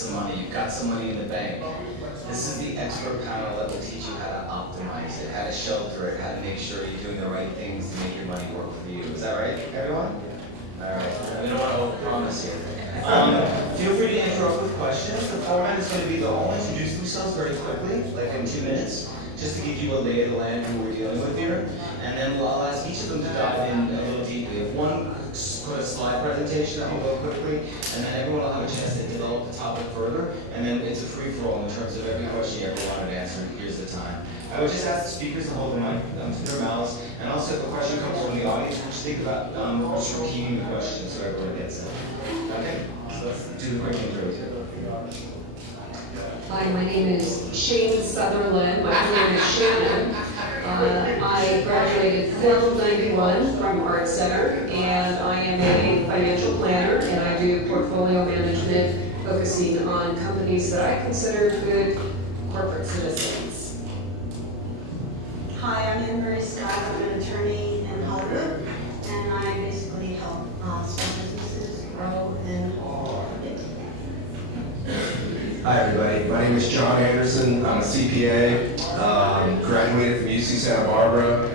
some money. You've got some money in the bank. This is the expert panel that will teach you how to optimize it, how to shelter it, how to make sure you're doing the right things to make your money work for you. Is that right, everyone? All right. We don't want to overpromise here. Feel free to interrupt with questions. The format is going to be they'll all introduce themselves very quickly, like in 2 minutes, just to give you a lay of the land who we're dealing with here. And then I'll ask each of them to dive in a little deeply. If one put a slide presentation that will go quickly, and then everyone will have a chance to develop the topic further, and then it's a free-for-all in terms of every question you ever wanted answered. Here's the time. I would just ask the speakers to hold the mic to their mouths, and also if a question comes from the audience, just think about just repeating the question so everyone gets it. Okay? So let's do the quick intros here. Hi, my name is Shane Sutherland. My full name is Shannon. I graduated Film 91 from Art Center, and I am a financial planner, and I do portfolio management focusing on companies that I consider good corporate citizens. Hi, I'm Anne-Marie Scott. I'm an attorney in Hollywood, and I basically help small businesses grow and get. Hi everybody, my name is John Anderson. I'm a CPA, graduated from UC Santa Barbara,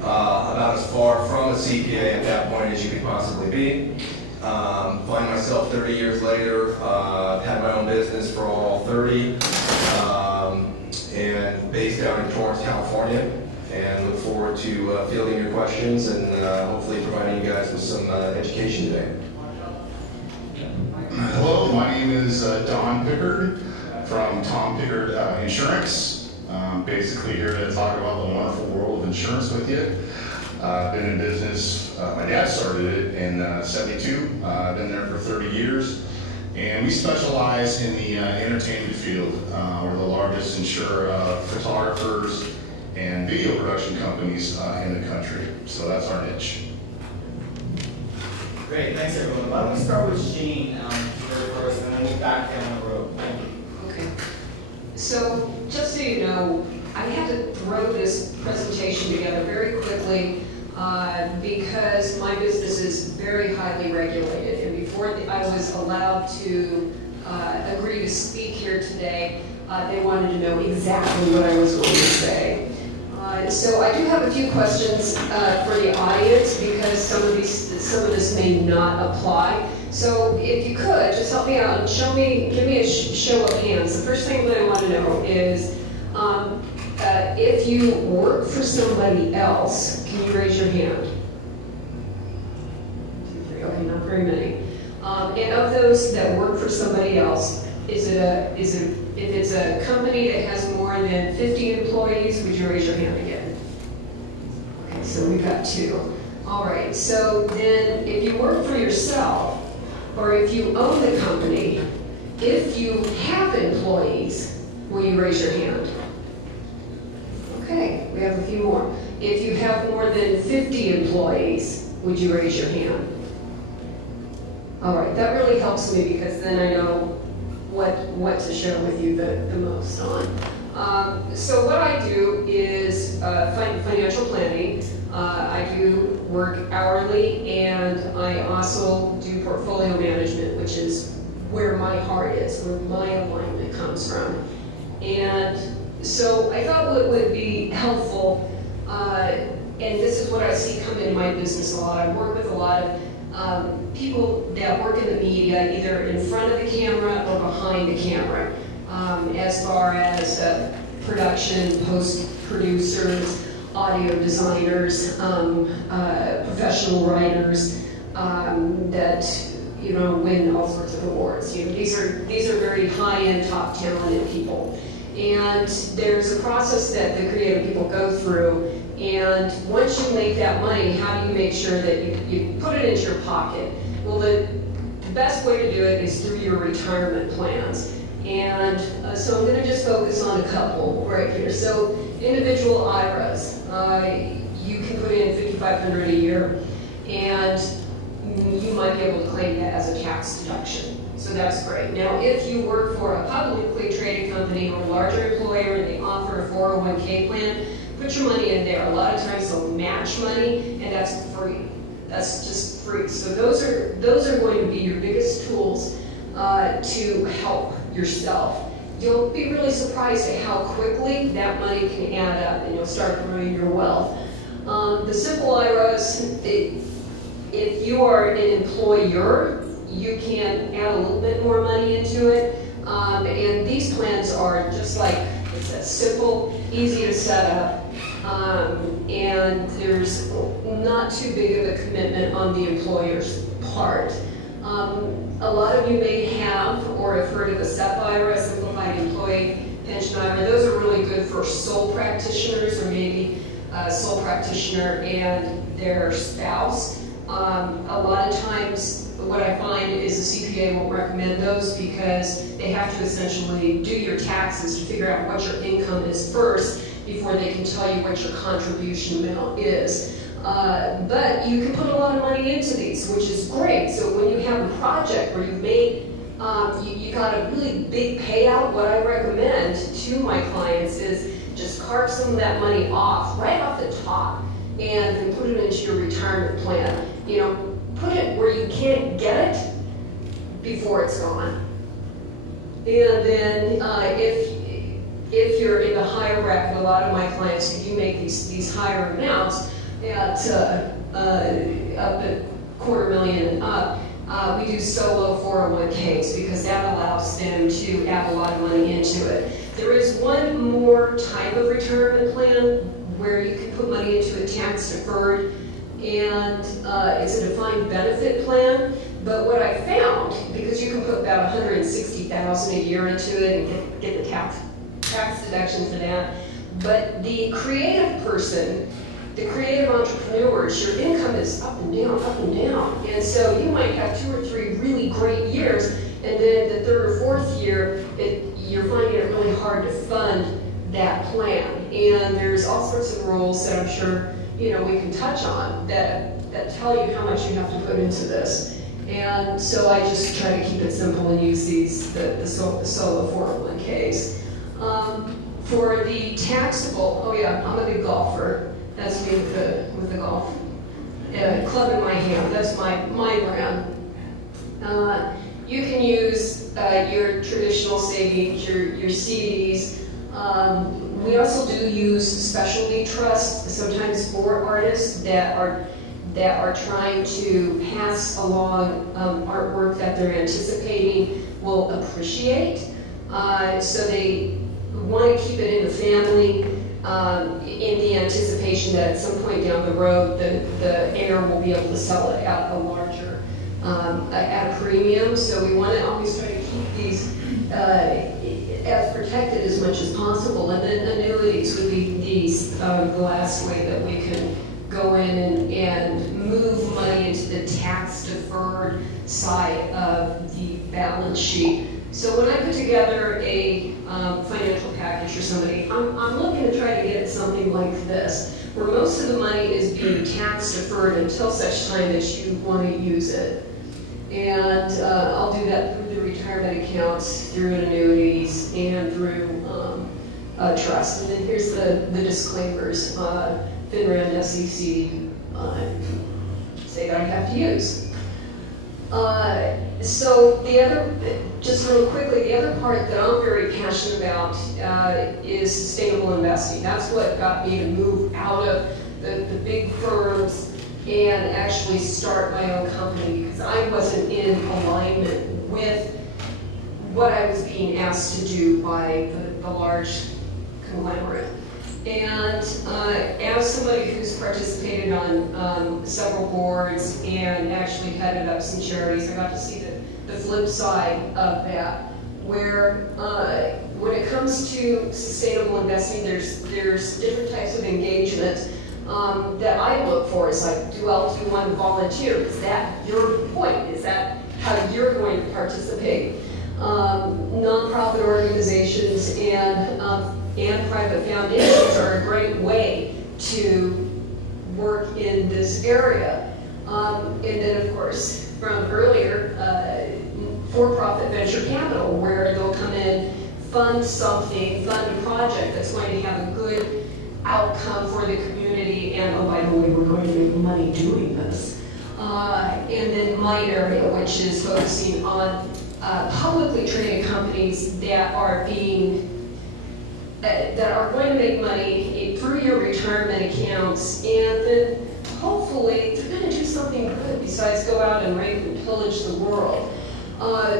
about as far from a CPA at that point as you could possibly be. Find myself 30 years later, had my own business for all 30, and based out in Torrance, California, and look forward to fielding your questions and hopefully providing you guys with some education today. Hello, my name is Don Pickard from Tom Pickard Insurance. Basically here to talk about the wonderful world of insurance with you. Been in business, my dad started it in '72, been there for 30 years. And we specialize in the entertainment field. We're the largest insurer of photographers and video production companies in the country. So that's our niche. Great, thanks everyone. Why don't we start with Shane first, and then we'll back down the road. Thank you. Okay. So, just so you know, I had to throw this presentation together very quickly because my business is very highly regulated. And before I was allowed to agree to speak here today, they wanted to know exactly what I was going to say. So I do have a few questions for the audience because some of this may not apply. So if you could, just help me out and give me a show of hands. The first thing that I want to know is if you work for somebody else, can you raise your hand? 2, 3, okay, not very many. And of those that work for somebody else, if it's a company that has more than 50 employees, would you raise your hand again? Okay, so we've got 2. All right, so then if you work for yourself, or if you own the company, if you have employees, will you raise your hand? Okay, we have a few more. If you have more than 50 employees, would you raise your hand? All right, that really helps me because then I know what to share with you the most on. So what I do is financial planning. I do work hourly, and I also do portfolio management, which is where my heart is, where my alignment comes from. And so I thought what would be helpful, and this is what I see come into my business a lot. I work with a lot of people that work in the media, either in front of the camera or behind the camera, as far as production, post-producers, audio designers, professional writers that win all sorts of awards. These are very high-end, top talented people, and there's a process that the creative people go through. And once you make that money, how do you make sure that you put it into your pocket? Well, the best way to do it is through your retirement plans. And so I'm going to just focus on a couple right here. So individual IRAs, you can put in $5,500 a year, and you might be able to claim that as a tax deduction. So that's great. Now, if you work for a publicly traded company or a larger employer and they offer a 401k plan, put your money in there. A lot of times they'll match money, and that's free. That's just free. So those are going to be your biggest tools to help yourself, you'll be really surprised at how quickly that money can add up, and you'll start growing your wealth. The simple IRAs, if you are an employer, you can add a little bit more money into it. And these plans are just like, it's a simple, easy to set up. And there's not too big of a commitment on the employer's part. A lot of you may have or have heard of a SEP IRA, Simplified Employee Pension IRA. Those are really good for sole practitioners, or maybe a sole practitioner and their spouse. A lot of times what I find is a CPA won't recommend those because they have to essentially do your taxes to figure out what your income is first before they can tell you what your contribution amount is. But you can put a lot of money into these, which is great. So when you have a project where you've made, you got a really big payout, what I recommend to my clients is just carve some of that money off, right off the top, and then put it into your retirement plan. You know, put it where you can't get it before it's gone. And then if you're in the higher bracket, a lot of my clients, if you make these higher amounts at up at $250,000 and up, we do solo 401ks because that allows them to add a lot of money into it. There is one more type of retirement plan where you can put money into a tax deferred, and it's a defined benefit plan. But what I found, because you can put about $160,000 a year into it and get the tax deduction for that, but the creative person, the creative entrepreneurs, your income is up and down, up and down. And so you might have 2 or 3 really great years, and then the 3rd or 4th year, you're finding it really hard to fund that plan. And there's all sorts of rules that I'm sure we can touch on that tell you how much you have to put into this. And so I just try to keep it simple and use the solo 401ks. For the taxable, oh yeah, I'm a big golfer. That's me with the golf club in my hand. That's my brand. You can use your traditional savings, your CDs. We also do use specialty trusts, sometimes for artists that are trying to pass along artwork that they're anticipating will appreciate. So they want to keep it in the family in the anticipation that at some point down the road the heir will be able to sell it at a larger, at a premium. So we want to always try to keep these as protected as much as possible. And then annuities would be the last way that we can go in and move money into the tax deferred side of the balance sheet. So when I put together a financial package for somebody, I'm looking to try to get something like this, where most of the money is being tax deferred until such time that you want to use it. And I'll do that through the retirement accounts, through annuities, and through trust. And then here's the disclaimers. FINRA and SEC say that I have to use. So the other, just real quickly, the other part that I'm very passionate about is sustainable investing. That's what got me to move out of the big firms and actually start my own company, because I wasn't in alignment with what I was being asked to do by the large conglomerate. And as somebody who's participated on several boards and actually headed up some charities, I got to see the flip side of that, where when it comes to sustainable investing, there's different types of engagement that I look for. It's like, do you want to volunteer? Is that your point? Is that how you're going to participate? Nonprofit organizations and private foundations are a great way to work in this area. And then, of course, from earlier, for-profit venture capital, where they'll come in, fund something, fund a project that's going to have a good outcome for the community, and oh, by the way, we're going to make money doing this. And then my area, which is focusing on publicly traded companies that are being that are going to make money through your retirement accounts, and then hopefully they're going to do something good besides go out and rape and pillage the world.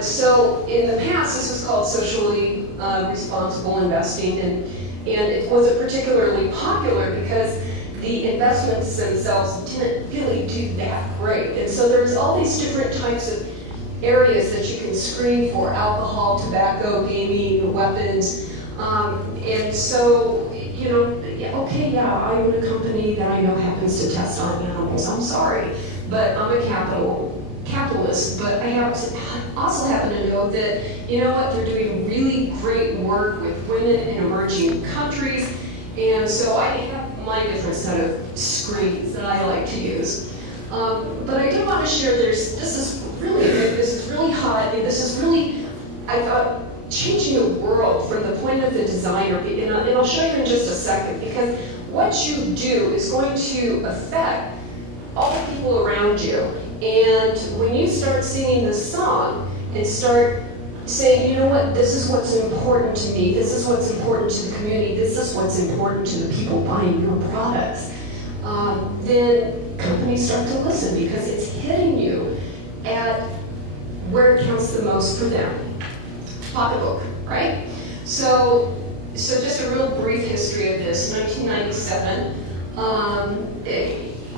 So in the past, this was called socially responsible investing, and it wasn't particularly popular because the investments themselves didn't really do that great. And so there's all these different types of areas that you can screen for: alcohol, tobacco, gaming, weapons. And so, you know, okay, yeah, I own a company that I know happens to test on animals. I'm sorry, but I'm a capitalist, but I also happen to know that, you know what, they're doing really great work with women in emerging countries, and so I have my different set of screens that I like to use. But I do want to share, this is really hot, and this is really, I thought, changing the world from the point of the designer, and I'll show you in just a second, because what you do is going to affect all the people around you. And when you start singing this song and start saying, you know what, this is what's important to me, this is what's important to the community, this is what's important to the people buying your products, then companies start to listen because it's hitting you at where it counts the most for them. Pocketbook, right? So just a real brief history of this. 1997,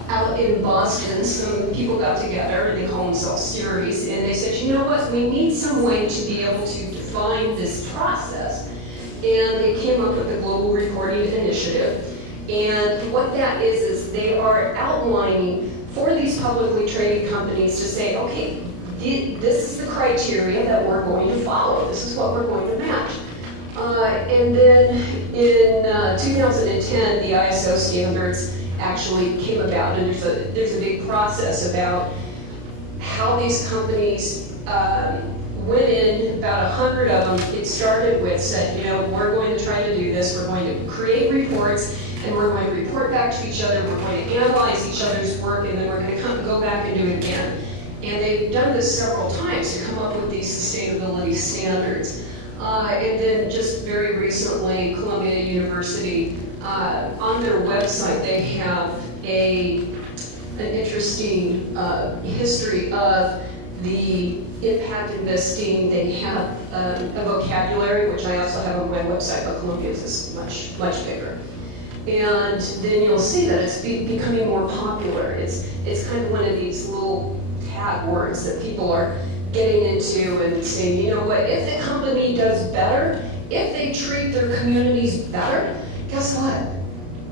out in Boston, some people got together and they call themselves series, and they said, you know what, we need some way to be able to define this process. And they came up with the Global Reporting Initiative. And what that is they are outlining for these publicly traded companies to say, okay, this is the criteria that we're going to follow. This is what we're going to match. And then in 2010, the ISO standards actually came about, and there's a big process about how these companies went in. About 100 of them, it started with, said, you know, we're going to try to do this. We're going to create reports, and we're going to report back to each other. We're going to analyze each other's work, and then we're going to go back and do it again. And they've done this several times to come up with these sustainability standards. And then just very recently, Columbia University, on their website, they have an interesting history of the impact investing. They have a vocabulary, which I also have on my website, but Columbia's is much, much bigger. And then you'll see that it's becoming more popular. It's kind of one of these little tag words that people are getting into and saying, you know what, if the company does better, if they treat their communities better, guess what?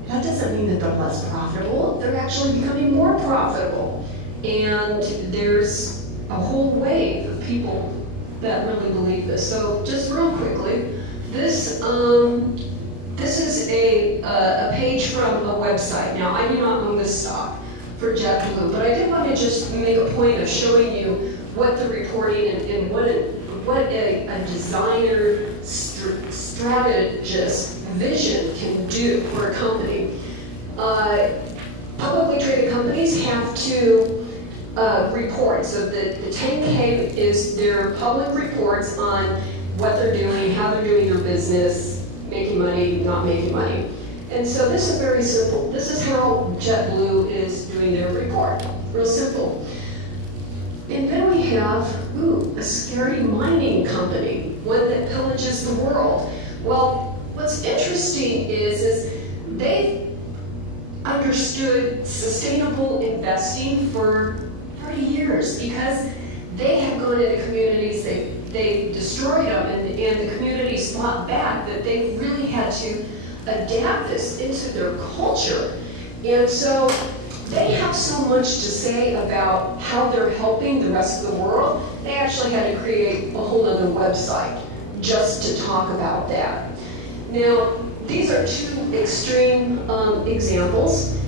That doesn't mean that they're less profitable. They're actually becoming more profitable. And there's a whole wave of people that really believe this. So just real quickly, this is a page from a website. Now, I do not own this stock for JetBlue, but I did want to just make a point of showing you what the reporting and what a designer strategist vision can do for a company. Publicly traded companies have to report. So the 10K is their public reports on what they're doing, how they're doing their business, making money, not making money. And so this is very simple. This is how JetBlue is doing their report. Real simple. And then we have, a scary mining company, one that pillages the world. Well, what's interesting is they've understood sustainable investing for 30 years because they have gone into communities, they've destroyed them, and the communities fought back, that they really had to adapt this into their culture. And so they have so much to say about how they're helping the rest of the world. They actually had to create a whole other website just to talk about that. Now, these are two extreme examples,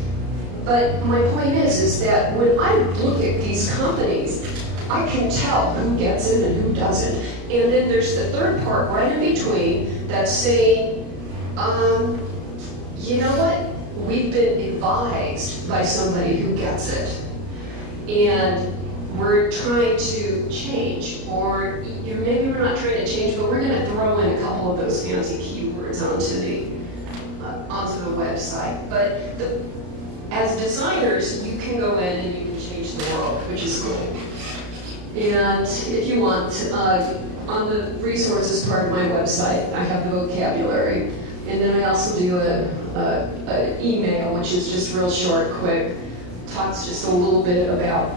but my point is that when I look at these companies, I can tell who gets it and who doesn't. And then there's the third part right in between that's saying, you know what? We've been advised by somebody who gets it. And we're trying to change, or maybe we're not trying to change, but we're going to throw in a couple of those fancy keywords onto the website. But as designers, you can go in and you can change the world, which is cool. And if you want, on the resources part of my website, I have the vocabulary, and then I also do an email, which is just real short, quick, talks just a little bit about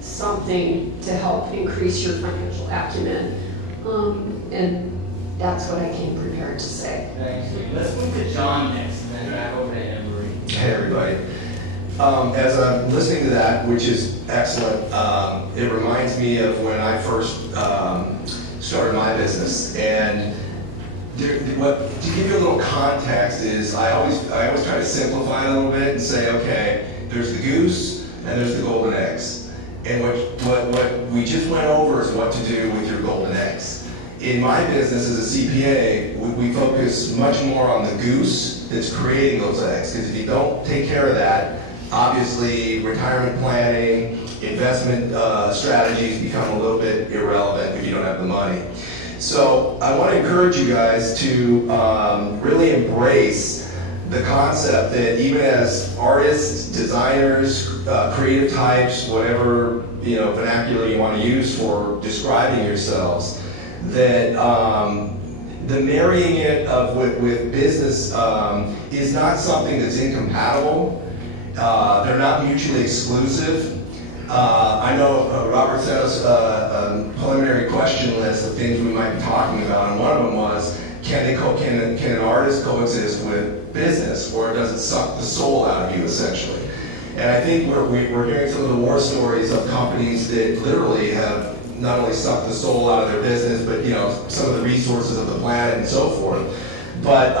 something to help increase your financial acumen. And that's what I came prepared to say. Thanks. Let's move to John next, and then back over to Emery. Hey, everybody. As I'm listening to that, which is excellent, it reminds me of when I first started my business. And to give you a little context is, I always try to simplify it a little bit and say, okay, there's the goose and there's the golden eggs. And what we just went over is what to do with your golden eggs. In my business as a CPA, we focus much more on the goose that's creating those eggs. Because if you don't take care of that, obviously retirement planning, investment strategies become a little bit irrelevant if you don't have the money. So I want to encourage you guys to really embrace the concept that even as artists, designers, creative types, whatever vernacular you want to use for describing yourselves, that the marrying it with business is not something that's incompatible. They're not mutually exclusive. I know Robert sent us a preliminary question list of things we might be talking about, and one of them was, can an artist coexist with business, or does it suck the soul out of you, essentially? And I think we're hearing some of the war stories of companies that literally have not only sucked the soul out of their business, but some of the resources of the planet and so forth. But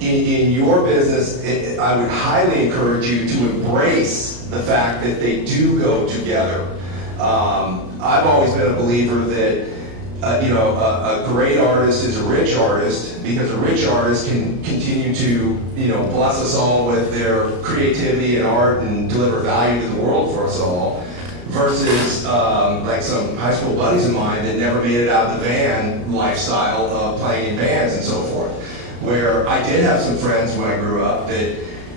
in your business, I would highly encourage you to embrace the fact that they do go together. I've always been a believer that a great artist is a rich artist, because a rich artist can continue to bless us all with their creativity and art and deliver value to the world for us all, versus like some high school buddies of mine that never made it out of the band lifestyle of playing in bands and so forth. Where I did have some friends when I grew up that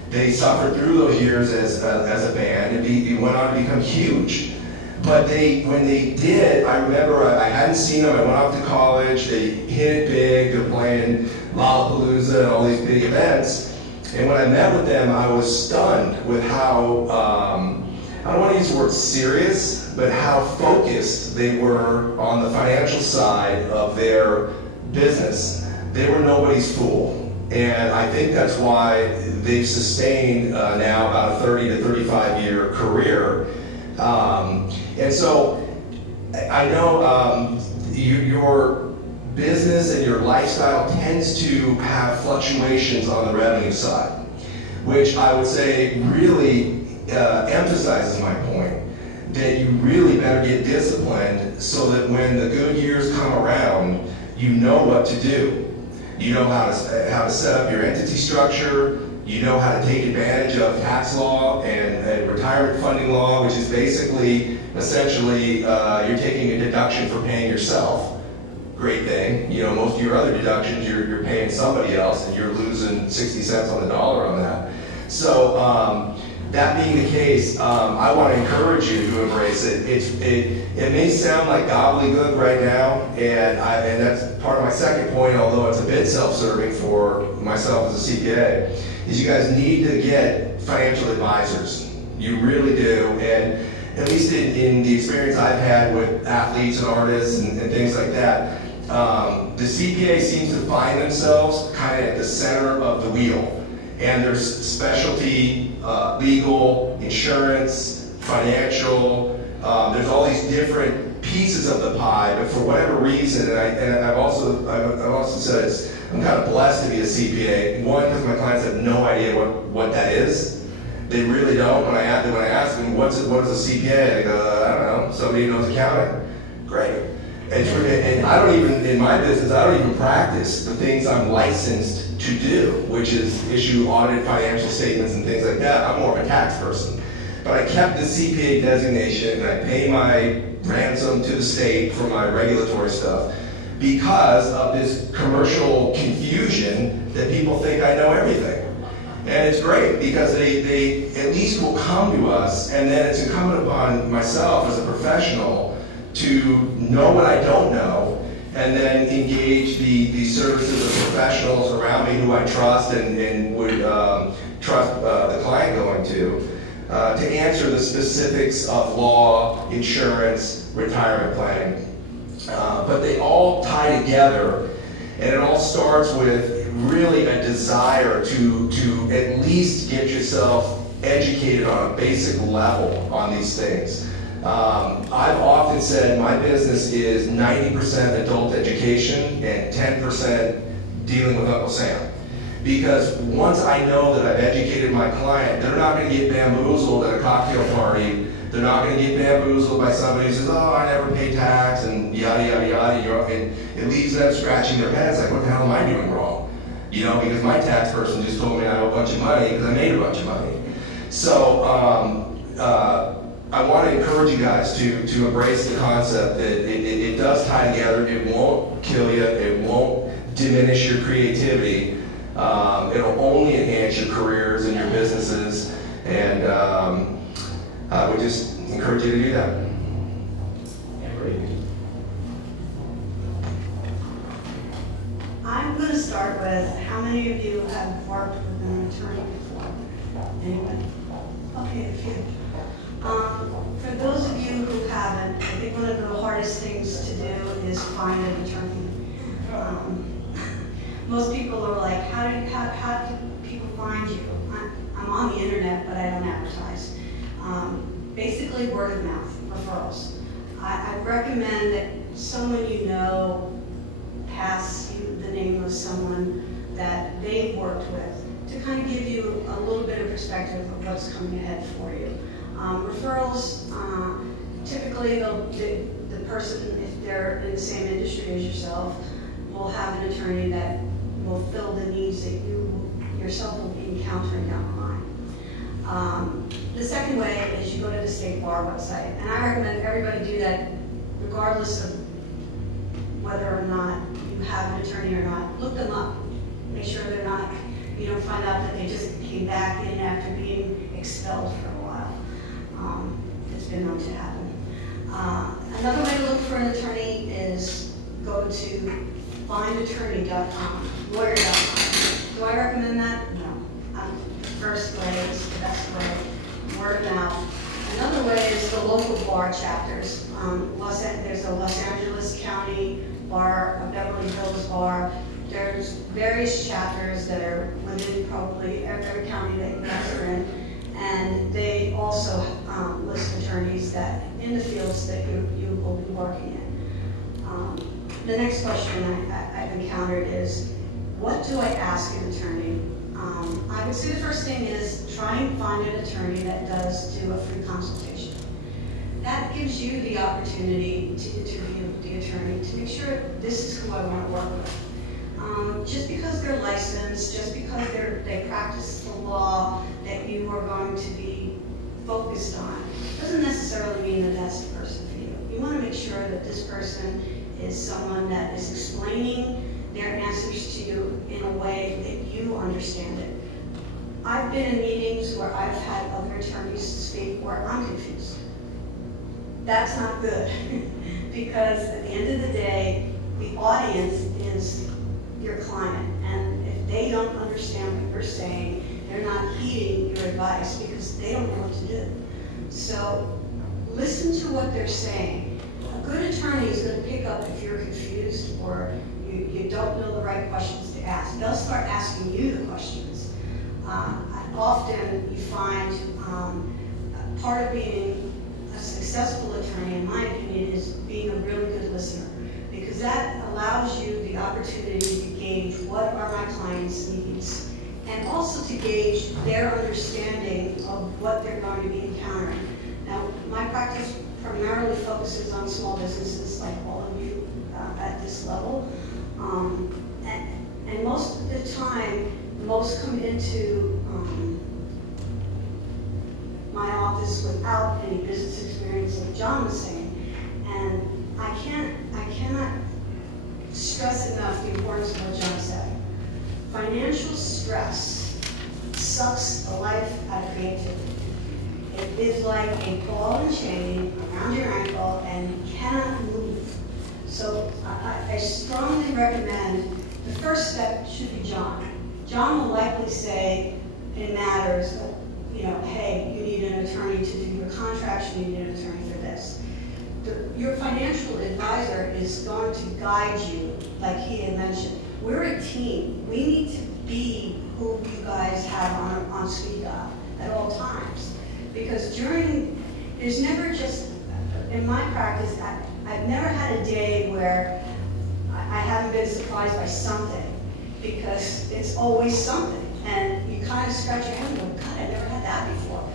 they suffered through those years as a band and went on to become huge. But when they did, I remember I hadn't seen them. I went off to college. They hit it big. They're playing Lollapalooza and all these big events. And when I met with them, I was stunned with how, I don't want to use the word serious, but how focused they were on the financial side of their business. They were nobody's fool. And I think that's why they've sustained now about a 30 to 35 year career. And so I know your business and your lifestyle tends to have fluctuations on the revenue side, which I would say really emphasizes my point that you really better get disciplined so that when the good years come around, you know what to do. You know how to set up your entity structure. You know how to take advantage of tax law and retirement funding law, which is basically, essentially, you're taking a deduction for paying yourself. Great thing. Most of your other deductions, you're paying somebody else, and you're losing 60 cents on the dollar on that. So that being the case, I want to encourage you to embrace it. It may sound like gobbledygook right now, and that's part of my second point, although it's a bit self-serving for myself as a CPA, is you guys need to get financial advisors. You really do, and at least in the experience I've had with athletes and artists and things like that, the CPA seems to find themselves kind of at the center of the wheel. And there's specialty, legal, insurance, financial, there's all these different pieces of the pie, but for whatever reason, and I've also said I'm kind of blessed to be a CPA. One, because my clients have no idea what that is. They really don't. When I ask them, what is a CPA? They go, I don't know, somebody who knows accounting. Great. And I don't even, in my business, I don't even practice the things I'm licensed to do, which is issue audited financial statements and things like that. I'm more of a tax person. But I kept the CPA designation and I pay my ransom to the state for my regulatory stuff because of this commercial confusion that people think I know everything. And it's great because they at least will come to us, and then it's incumbent upon myself as a professional to know what I don't know and then engage the services of professionals around me who I trust and would trust the client going to answer the specifics of law, insurance, retirement planning. But they all tie together, and it all starts with really a desire to at least get yourself educated on a basic level on these things. I've often said my business is 90% adult education and 10% dealing with Uncle Sam. Because once I know that I've educated my client, they're not going to get bamboozled at a cocktail party. They're not going to get bamboozled by somebody who says, oh, I never pay tax, and yada, yada, yada. And it leaves them scratching their heads like, what the hell am I doing wrong? You know, because my tax person just told me I owe a bunch of money because I made a bunch of money. So I want to encourage you guys to embrace the concept that it does tie together. It won't kill you. It won't diminish your creativity. It'll only enhance your careers and your businesses, and I would just encourage you to do that. I'm going to start with, how many of you have worked with an attorney before? Anybody? Okay, a few. For those of you who haven't, I think one of the hardest things to do is find an attorney. Most people are like, how do people find you? I'm on the internet, but I don't advertise. Basically word of mouth, referrals. I recommend that someone you know pass you the name of someone that they've worked with to kind of give you a little bit of perspective of what's coming ahead for you. Referrals, typically the person, if they're in the same industry as yourself, will have an attorney that will fill the needs that you yourself will be encountering down the line. The second way is you go to the state bar website, and I recommend everybody do that regardless of whether or not you have an attorney or not. Look them up. Make sure they're not, you don't find out that they just came back in after being expelled for a while. It's been known to happen. Another way to look for an attorney is go to findattorney.com, lawyer.com. Do I recommend that? No. The first way is the best way, word of mouth. Another way is the local bar chapters. There's a Los Angeles County bar, a Beverly Hills bar. There's various chapters that are within probably every county that you guys are in, and they also list attorneys that in the fields that you will be working in. The next question I've encountered is, what do I ask an attorney? I would say the first thing is try and find an attorney that does do a free consultation. That gives you the opportunity to interview the attorney to make sure this is who I want to work with. Just because they're licensed, just because they practice the law that you are going to be focused on, doesn't necessarily mean that that's the person for you. You want to make sure that this person is someone that is explaining their answers to you in a way that you understand it. I've been in meetings where I've had other attorneys speak where I'm confused. That's not good, because at the end of the day, the audience is your client, and if they don't understand what you're saying, they're not heeding your advice because they don't know what to do. So listen to what they're saying. A good attorney is going to pick up if you're confused or you don't know the right questions to ask. They'll start asking you the questions. Often you find part of being a successful attorney, in my opinion, is being a really good listener, because that allows you the opportunity to gauge what are my clients' needs, and also to gauge their understanding of what they're going to be encountering. Now, my practice primarily focuses on small businesses like all of you at this level. And most of the time, most come into my office office without any business experience, like John was saying. And I cannot stress enough the importance of what John said. Financial stress sucks the life out of creativity. It is like a ball and chain around your ankle and you cannot move. So I strongly recommend the first step should be John. John will likely say it matters, you know, hey, you need an attorney to do your contracts, you need an attorney for this. Your financial advisor is going to guide you, like he had mentioned. We're a team. We need to be who you guys have on speed dial at all times. Because there's never just, in my practice, I've never had a day where I haven't been surprised by something, because it's always something. And you kind of scratch your head and go, God, I never had that before.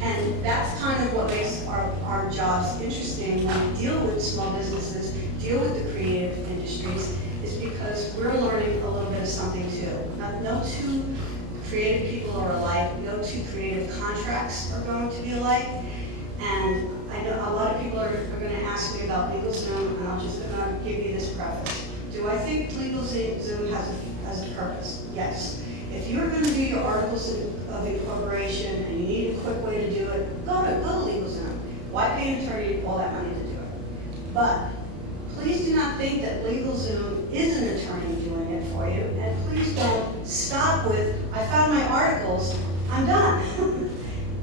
And that's kind of what makes our jobs interesting when we deal with small businesses, deal with the creative industries, is because we're learning a little bit of something too. No two creative people are alike, no two creative contracts are going to be alike. And I know a lot of people are going to ask me about LegalZoom, and I'm just going to give you this preface. Do I think LegalZoom has a purpose? Yes. If you're going to do your articles of incorporation and you need a quick way to do it, go to LegalZoom. Why pay an attorney all that money to do it? But please do not think that LegalZoom is an attorney doing it for you, and please don't stop with, I found my articles, I'm done.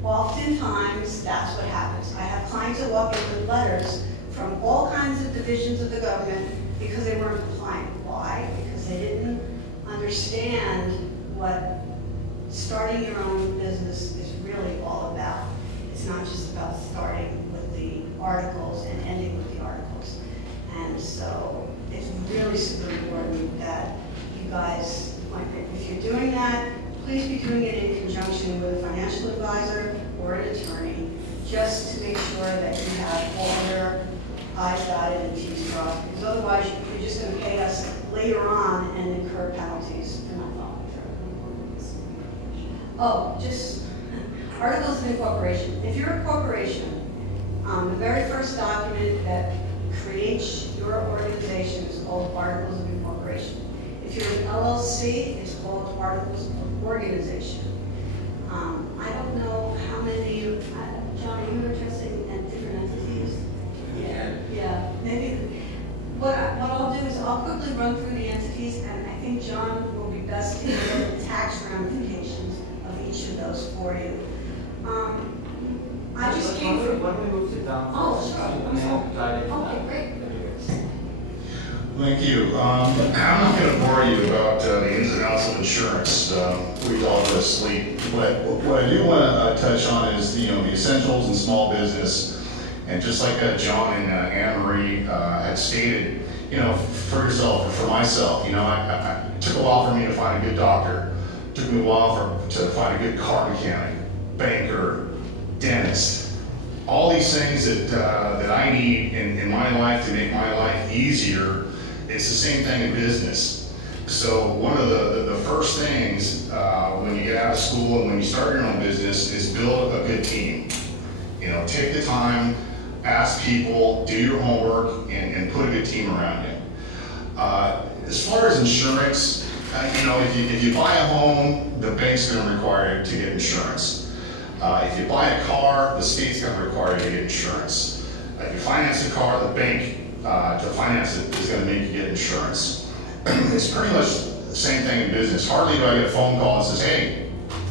Oftentimes, that's what happens. I have clients that walk in with letters from all kinds of divisions of the government because they weren't compliant. Why? Because they didn't understand what starting your own business is really all about. It's not just about starting with the articles and ending with the articles. And so it's really super important that you guys, if you're doing that, please be doing it in conjunction with a financial advisor or an attorney, just to make sure that you have all your I's dotted and T's crossed, because otherwise you're just going to pay us later on and incur penalties for not following through. Oh, just articles of incorporation. If you're a corporation, the very first document that creates your organization is called Articles of Incorporation. If you're an LLC, it's called Articles of Organization. I don't know how many, John, are you interested in different entities? Yeah, maybe. What I'll do is I'll quickly run through the entities, and I think John will be best to give the tax ramifications of each of those for you. I just came from. Why don't we move to Don first? Oh, sure. And then we'll dive into Okay, that. great. Thank you. I'm not going to bore you about the ins and outs of insurance. We all go to sleep. But what I do want to touch on is the essentials in small business. And just like John and Anne Marie had stated, for yourself, for myself, it took a while for me to find a good doctor. It took me a while to find a good car mechanic, banker, dentist. All these things that I need in my life to make my life easier. It's the same thing in business. So one of the first things when you get out of school and when you start your own business is build a good team. Take the time, ask people, do your homework, and put a good team around you. As far as insurance, if you buy a home, the bank's going to require you to get insurance. If you buy a car, the state's going to require you to get insurance. If you finance a car, the bank to finance it is going to make you get insurance. It's pretty much the same thing in business. Hardly do I get a phone call that says, hey,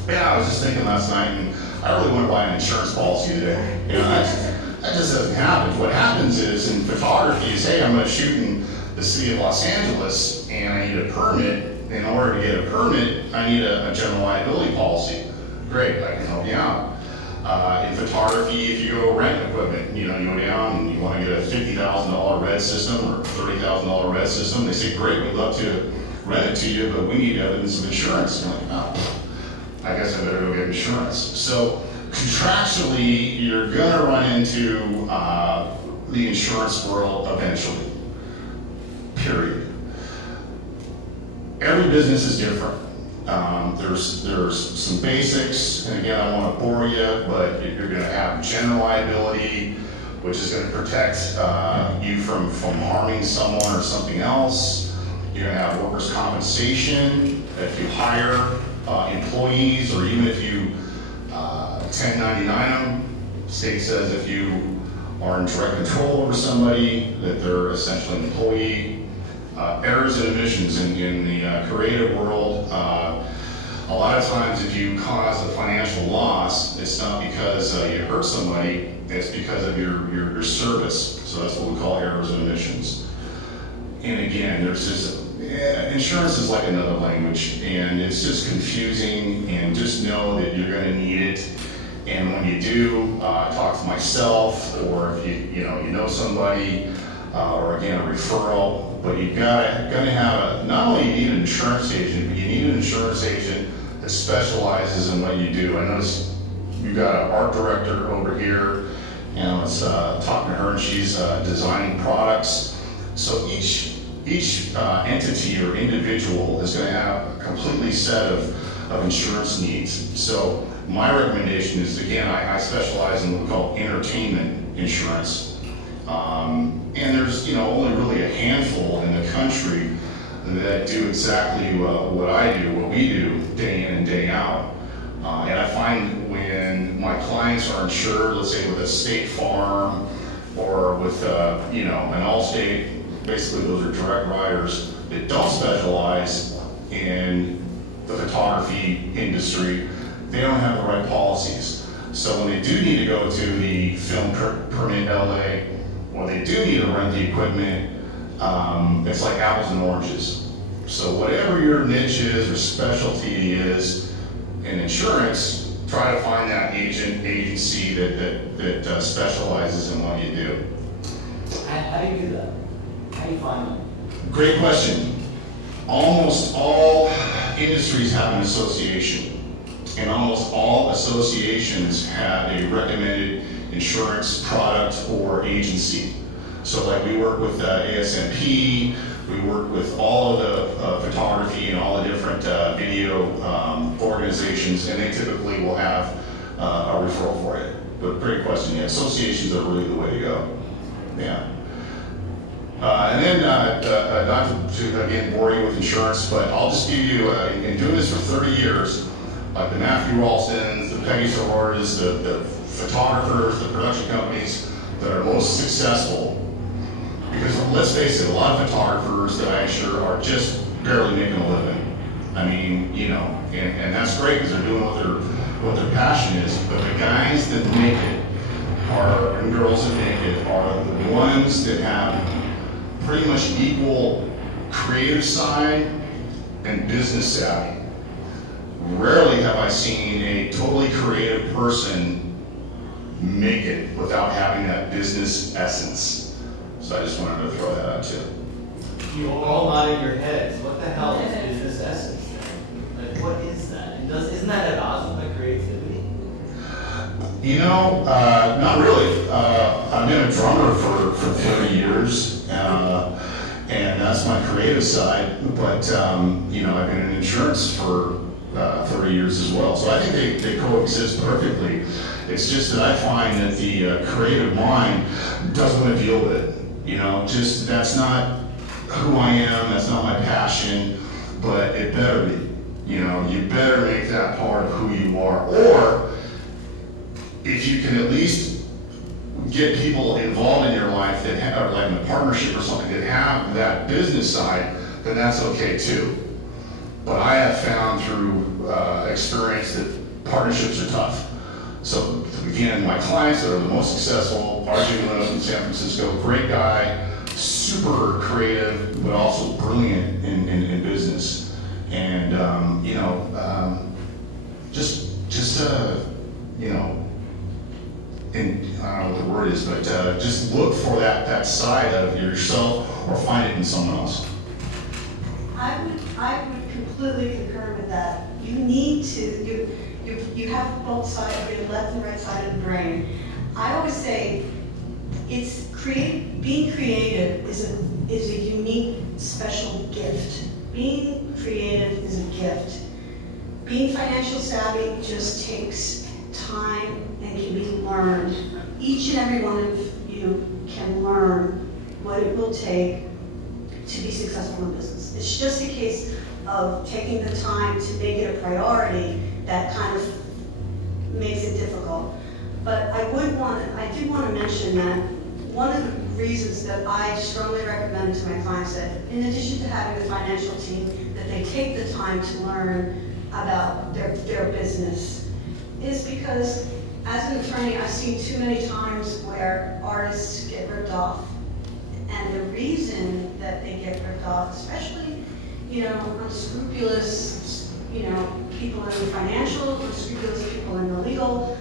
I was just thinking last night and I really want to buy an insurance policy today. That just doesn't happen. What happens is in photography is, hey, I'm going to shoot in the city of Los Angeles and I need a permit. In order to get a permit, I need a general liability policy. Great, I can help you out. In photography, if you go rent equipment, you go down and you want to get a $50,000 red system or $30,000 red system, they say, great, we'd love to rent it to you, but we need evidence of insurance. And you're like, oh, I guess I better go get insurance. So contractually, you're going to run into the insurance world eventually, period. Every business is different. There's some basics, and again, I don't want to bore you, but you're going to have general liability, which is going to protect you from harming someone or something else. You're going to have workers' compensation if you hire employees, or even if you 1099 them. State says if you are in direct control over somebody, that they're essentially an employee. Errors and omissions in the creative world. A lot of times if you cause a financial loss, it's not because you hurt somebody, it's because of your service. So that's what we call errors and omissions. And again, there's just, insurance is like another language, and it's just confusing, and just know that you're gonna need it. And when you do, talk to myself, or if you know somebody, or again, a referral. But you've gotta have not only you need an insurance agent, but you need an insurance agent that specializes in what you do. I noticed you've got an art director over here, and I was talking to her, and she's designing products. So each entity or individual is going to have a completely set of insurance needs. So my recommendation is, again, I specialize in what we call entertainment insurance. And there's only really a handful in the country that do exactly what I do, what we do, day in and day out. And I find when my clients are insured, let's say with a State Farm or with an Allstate, basically those are direct riders that don't specialize in the photography industry, they don't have the right policies. So when they do need to go to the film permit LA, or they do need to rent the equipment, it's like apples and oranges. So whatever your niche is or specialty is in insurance, try to find that agency that specializes in what you do. How do you do that? How do you find them? Great question. Almost all industries have an association, and almost all associations have a recommended insurance product or agency. So like we work with ASMP, we work with all of the photography and all the different video organizations, and they typically will have a referral for it. But great question, yeah, associations are really the way to go. Yeah. And then, not to again bore you with insurance, but I'll just give you, in doing this for 30 years, like the Matthew Ralstons, the Peggy Sororas, the photographers, the production companies that are most successful, because let's face it, a lot of photographers that I insure are just barely making a living. I mean, and that's great because they're doing what their passion is, but the guys that make it and girls that make it are the ones that have pretty much equal creative side and business savvy. Rarely have I seen a totally creative person make it without having that business essence. So I just wanted to throw that out too. You all nodding your heads. What the hell is business essence? Like, what is that? Isn't that at odds with the creativity? Not really. I've been a drummer for 30 years, and that's my creative side. But I've been in insurance for 30 years as well. So I think they coexist perfectly. It's just that I find that the creative mind doesn't want to deal with it. Just that's not who I am. That's not my passion. But it better be. You better make that part of who you are. Or if you can at least get people involved in your life that have, like in a partnership or something, that have that business side, then that's okay too. But I have found through experience that partnerships are tough. So again, my clients that are the most successful, RJ Lewis in San Francisco, great guy, super creative, but also brilliant in business. And and I don't know what the word is, but just look for that side of yourself, or find it in someone else. I would completely concur with that. You need to, you have both sides, your left and right side of the brain. I always say, being creative is a unique, special gift. Being creative is a gift. being financial savvy just takes time and can be learned. Each and every one of you can learn what it will take to be successful in business. It's just a case of taking the time to make it a priority that kind of makes it difficult. But I did want to mention that one of the reasons that I strongly recommend to my clients that in addition to having a financial team, that they take the time to learn about their business is because as an attorney, I've seen too many times where artists get ripped off. And the reason that they get ripped off, especially, unscrupulous, people in the financial, unscrupulous people in the legal,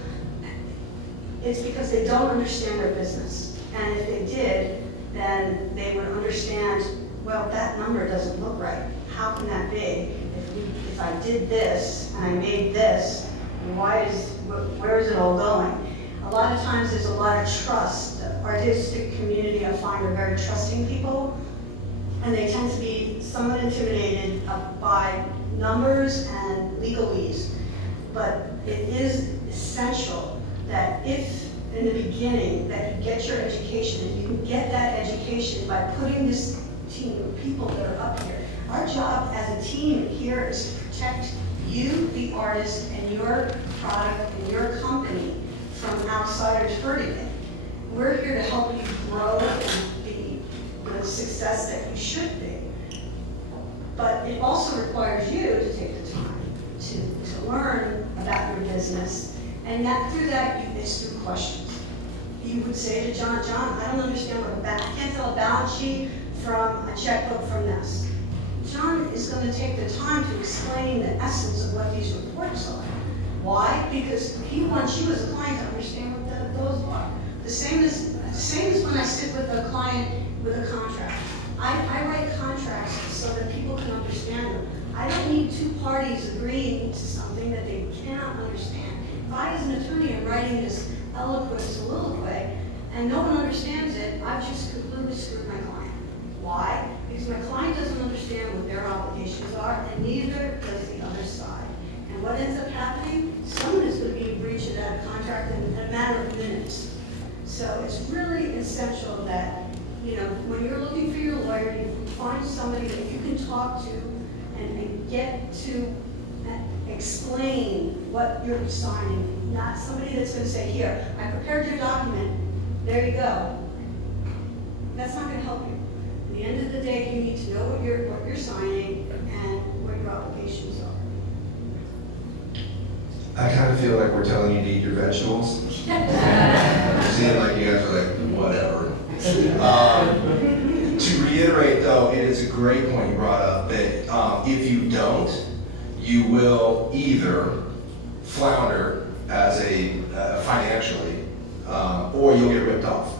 it's because they don't understand their business. And if they did, then they would understand, well, that number doesn't look right. How can that be? If I did this and I made this, where is it all going? A lot of times there's a lot of trust. The artistic community, I find, are very trusting people, and they tend to be somewhat intimidated by numbers and legalese. But it is essential that if in the beginning that you get your education, and you can get that education by putting this team of people that are up here. Our job as a team here is to protect you, the artist, and your product and your company from outsiders hurting it. We're here to help you grow and be the success that you should be. But it also requires you to take the time to learn about your business, and through that, it's through questions. You would say to John, I don't understand I can't tell a balance sheet from a checkbook from this. John is going to take the time to explain the essence of what these reports are. Why? Because he wants you as a client to understand what those are. The same as when I sit with a client with a contract. I write contracts so that people can understand them. I don't need two parties agreeing to something that they cannot understand. If I, as an attorney, am writing this eloquent soliloquy and no one understands it, I've just completely screwed my client. Why? Because my client doesn't understand what their obligations are, and neither does the other side. And what ends up happening? Someone is going to be in breach of that contract in a matter of minutes. So it's really essential that, when you're looking for your lawyer, you find somebody that you can talk to and get to explain what you're signing. Not somebody that's going to say, here, I prepared your document, there you go. That's not going to help you. At the end of the day, you need to know what you're signing and what your obligations are. I kind of feel like we're telling you to eat your vegetables. It seems like you guys are like, whatever. To reiterate though, it is a great point you brought up that if you don't, you will either flounder as financially, or you'll get ripped off.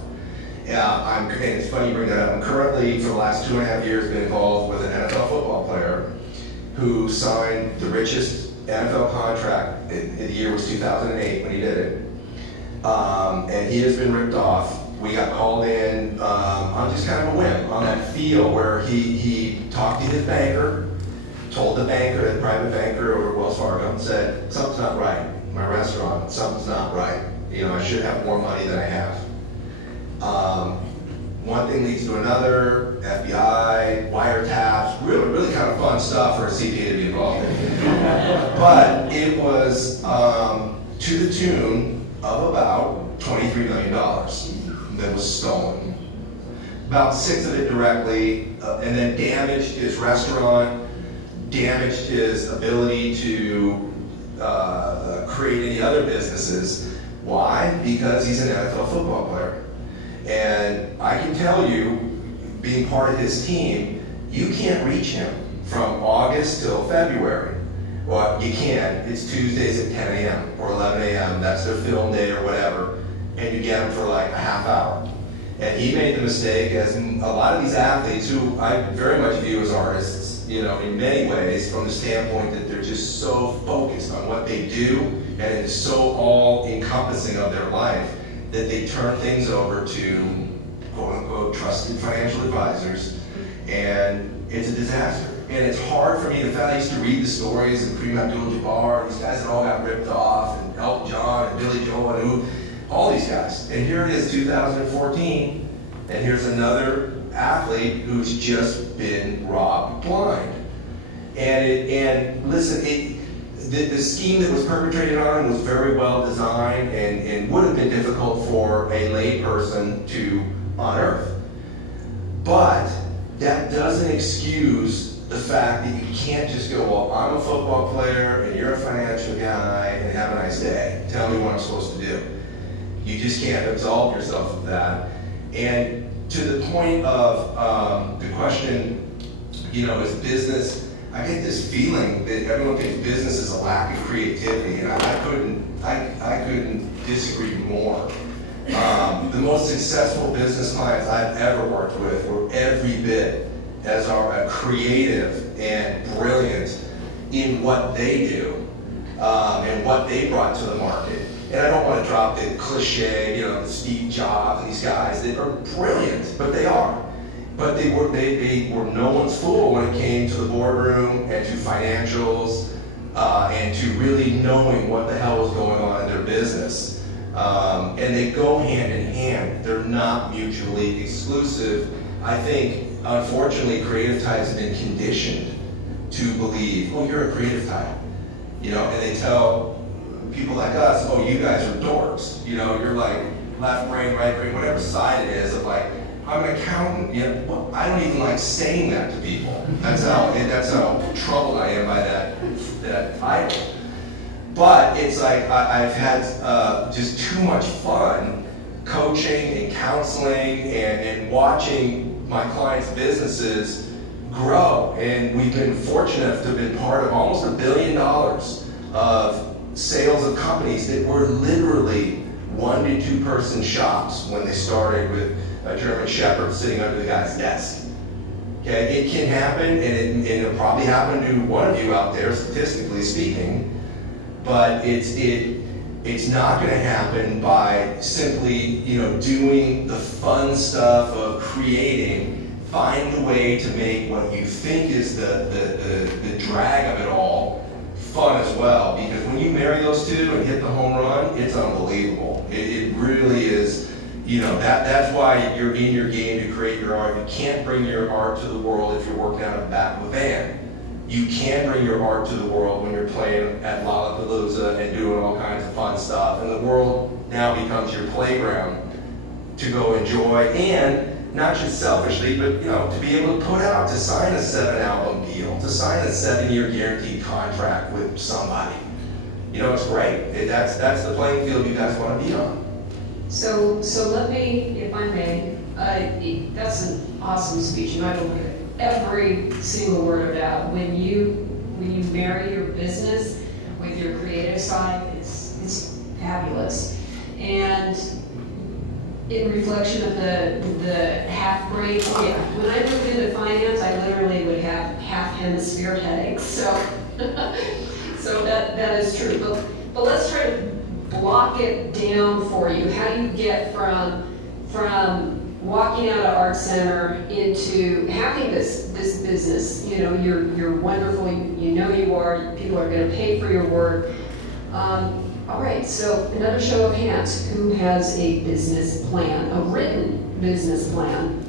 And it's funny you bring that up. I'm currently, for the last 2.5 years, been involved with an NFL football player who signed the richest NFL contract. The year was 2008 when he did it. And he has been ripped off. We got called in on just kind of a whim on that field where he talked to his banker, told the banker, the private banker or Wells Fargo, and said, something's not right. My restaurant, something's not right. I should have more money than I have. One thing leads to another, FBI, wiretaps, really kind of fun stuff for a CPA to be involved in. But it was to the tune of about $23 million that was stolen. About 6 of it directly, and then damaged his restaurant, damaged his ability to create any other businesses. Why? Because he's an NFL football player. And I can tell you, being part of his team, you can't reach him from August till February. Well, you can. It's Tuesdays at 10 a.m. or 11 a.m. That's their film day or whatever. And you get him for like a half hour. And he made the mistake, as a lot of these athletes, who I very much view as artists, in many ways, from the standpoint that they're just so focused on what they do, and it is so all-encompassing of their life, that they turn things over to quote-unquote trusted financial advisors, and it's a disaster. And it's hard for me. In fact, I used to read the stories of Kareem Abdul-Jabbar, these guys that all got ripped off, and Elton John and Billy Joel and all these guys. And here it is, 2014, and here's another athlete who's just been robbed blind. And listen, the scheme that was perpetrated on him was very well designed and would have been difficult for a lay person to unearth. But that doesn't excuse the fact that you can't just go, well, I'm a football player and you're a financial guy and have a nice day. Tell me what I'm supposed to do. You just can't absolve yourself of that. And to the point of the question, is business, I get this feeling that everyone thinks business is a lack of creativity, and I couldn't disagree more. The most successful business clients I've ever worked with were every bit as creative and brilliant in what they do and what they brought to the market. And I don't want to drop the cliche, Steve Jobs and these guys that are brilliant, but they are. But they were no one's fool when it came to the boardroom and to financials and to really knowing what the hell was going on in their business. And they go hand in hand. They're not mutually exclusive. I think, unfortunately, creative types have been conditioned to believe, oh, you're a creative type. And they tell people like us, oh, you guys are dorks. You're like left brain, right brain, whatever side it is of like, I'm an accountant. Well, I don't even like saying that to people. That's how troubled I am by that title. But it's like I've had just too much fun coaching and counseling and watching my clients' businesses grow. And we've been fortunate enough to have been part of almost $1 billion of sales of companies that were literally 1 to 2 person shops when they started with a German Shepherd sitting under the guy's desk. Okay, it can happen, and it'll probably happen to one of you out there, statistically speaking, but it's not going to happen by simply, doing the fun stuff of creating. Find a way to make what you think is the drag of it all fun as well, because when you marry those two and hit the home run, it's unbelievable. It really is. That's why you're in your game to create your art. You can't bring your art to the world if you're working out of the back of a van. You can bring your art to the world when you're playing at Lollapalooza and doing all kinds of fun stuff. And the world now becomes your playground to go enjoy, and not just selfishly, but to be able to put out, to sign a 7-album deal, to sign a 7-year guaranteed contract with somebody. It's great. That's the playing field you guys want to be on. So let me, if I may, that's an awesome speech, and I believe every single word of that. When you marry your business with your creative side, it's fabulous. And in reflection of the half brain, when I moved into finance, I literally would have half hemisphere headaches. So that is true. But let's try to block it down for you. How do you get from walking out of Art Center into having this business? You're wonderful. You are. People are going to pay for your work. All right. So another show of hands. Who has a business plan? A written business plan?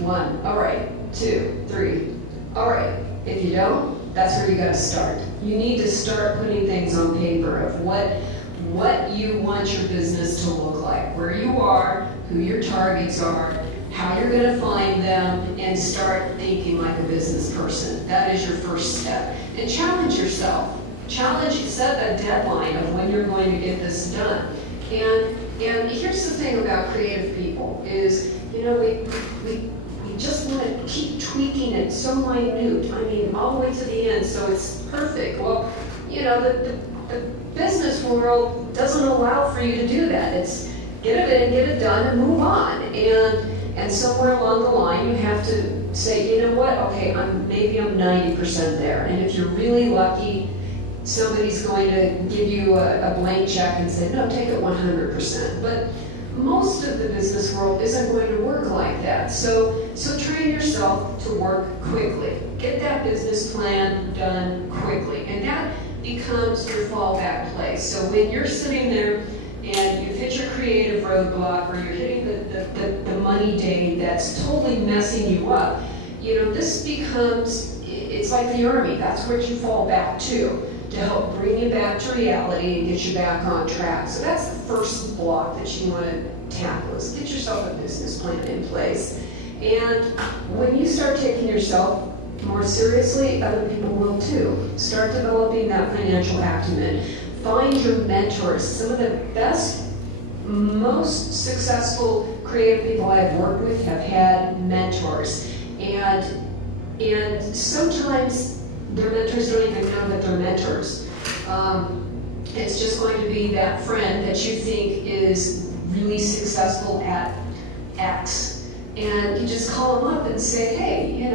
1. All right. 2, 3. All right. If you don't, that's where you got to start. You need to start putting things on paper of what you want your business to look like, where you are, who your targets are, how you're going to find them, and start thinking like a business person. That is your first step. And challenge yourself. Set a deadline of when you're going to get this done. And here's the thing about creative people is, we just want to keep tweaking it so minute. I mean, all the way to the end, so it's perfect. Well, the business world doesn't allow for you to do that. It's get it in, get it done, and move on. And somewhere along the line, you have to say, you know what? Okay, maybe I'm 90% there. And if you're really lucky, somebody's going to give you a blank check and say, no, take it 100%. But most of the business world isn't going to work like that. So train yourself to work quickly. Get that business plan done quickly. And that becomes your fallback place. So when you're sitting there and you've hit your creative roadblock, or you're hitting the money day that's totally messing you up, this becomes, it's like the army. That's what you fall back to help bring you back to reality and get you back on track. So that's the first block that you want to tackle, is get yourself a business plan in place. And when you start taking yourself more seriously, other people will too. Start developing that financial acumen. Find your mentors. Some of the best, most successful creative people I've worked with have had mentors. And sometimes their mentors don't even know that they're mentors. It's just going to be that friend that you think is really successful at X. And you just call them up and say, hey,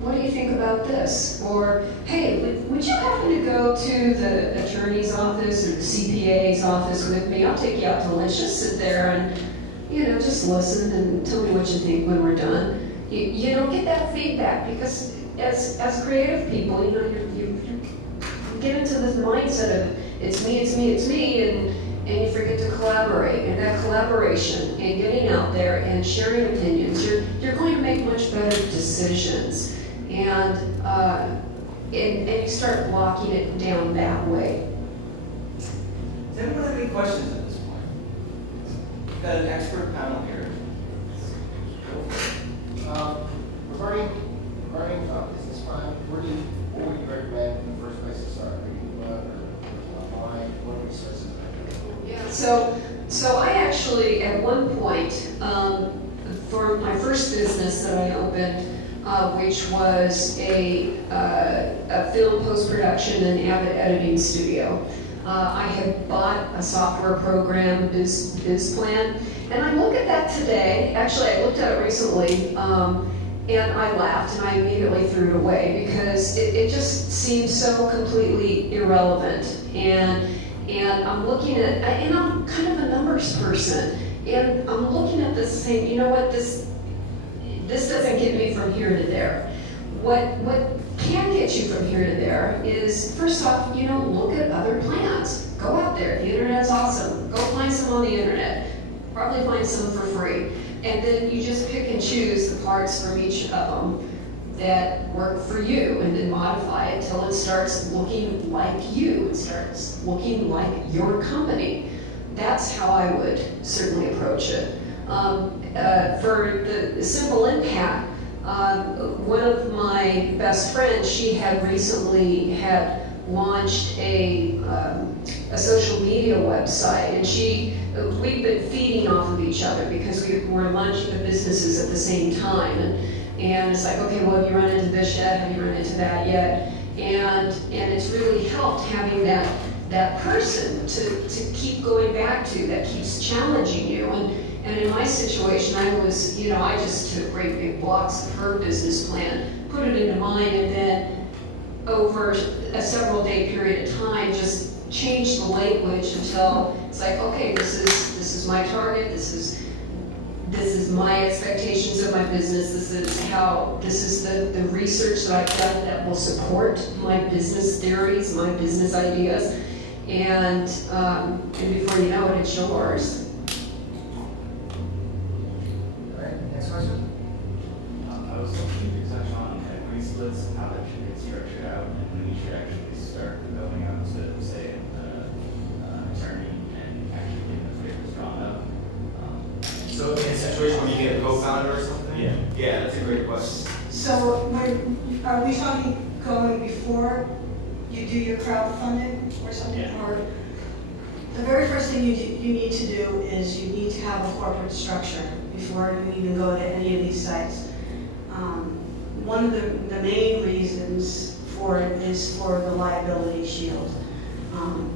what do you think about this? Or, hey, would you happen to go to the attorney's office or the CPA's office with me? I'll take you out to lunch. Just sit there and, just listen and tell me what you think when we're done. You don't get that feedback, because as creative people, you get into this mindset of it's me, and you forget to collaborate. And that collaboration and getting out there and sharing opinions, you're going to make much better decisions, and you start blocking it down that way. Does anyone have any questions at this point? We've got an expert panel here. Regarding business plan, what would you recommend in the first place to start? Reading the web or online? What resources? Yeah. So I actually, at one point, for my first business that I opened, which was a film post-production and avid editing studio, I had bought a software program, BizPlan, and I look at that today. Actually, I looked at it recently, and I laughed, and I immediately threw it away, because it just seems so completely irrelevant. And I'm looking at, and I'm kind of a numbers person, and I'm looking at this saying, you know what, this doesn't get me from here to there. What can get you from here to there is, first off, look at other plans. Go out there. The internet's awesome. Go find some on the internet. Probably find some for free. And then you just pick and choose the parts from each of them that work for you, and then modify it till it starts looking like you. It starts looking like your company. That's how I would certainly approach it. For the simple impact, one of my best friends, she had recently launched a social media website, and we've been feeding off of each other, because we were launching the businesses at the same time, and it's like, okay, well, have you run into this yet? Have you run into that yet? And it's really helped having that person to keep going back to, that keeps challenging you. And in my situation, I just took great big blocks of her business plan, put it into mine, and then over a several day period of time, just changed the language until it's like, okay, this is my target, this is my expectations of my business, this is the research that I've done that will support my business theories, my business ideas, and before you know it, it's yours. All right, next question. I was hoping you could touch on equity splits, how that should get structured out, and when you should actually start going out to, say, an attorney and actually getting the papers drawn up. So in a situation where you get a co-founder or something? Yeah, that's a great question. So are we talking going before you do your crowdfunding or something? Yeah. Or the very first thing you need to do is you need to have a corporate structure before you even go to any of these sites. One of the main reasons for it is for the liability shield.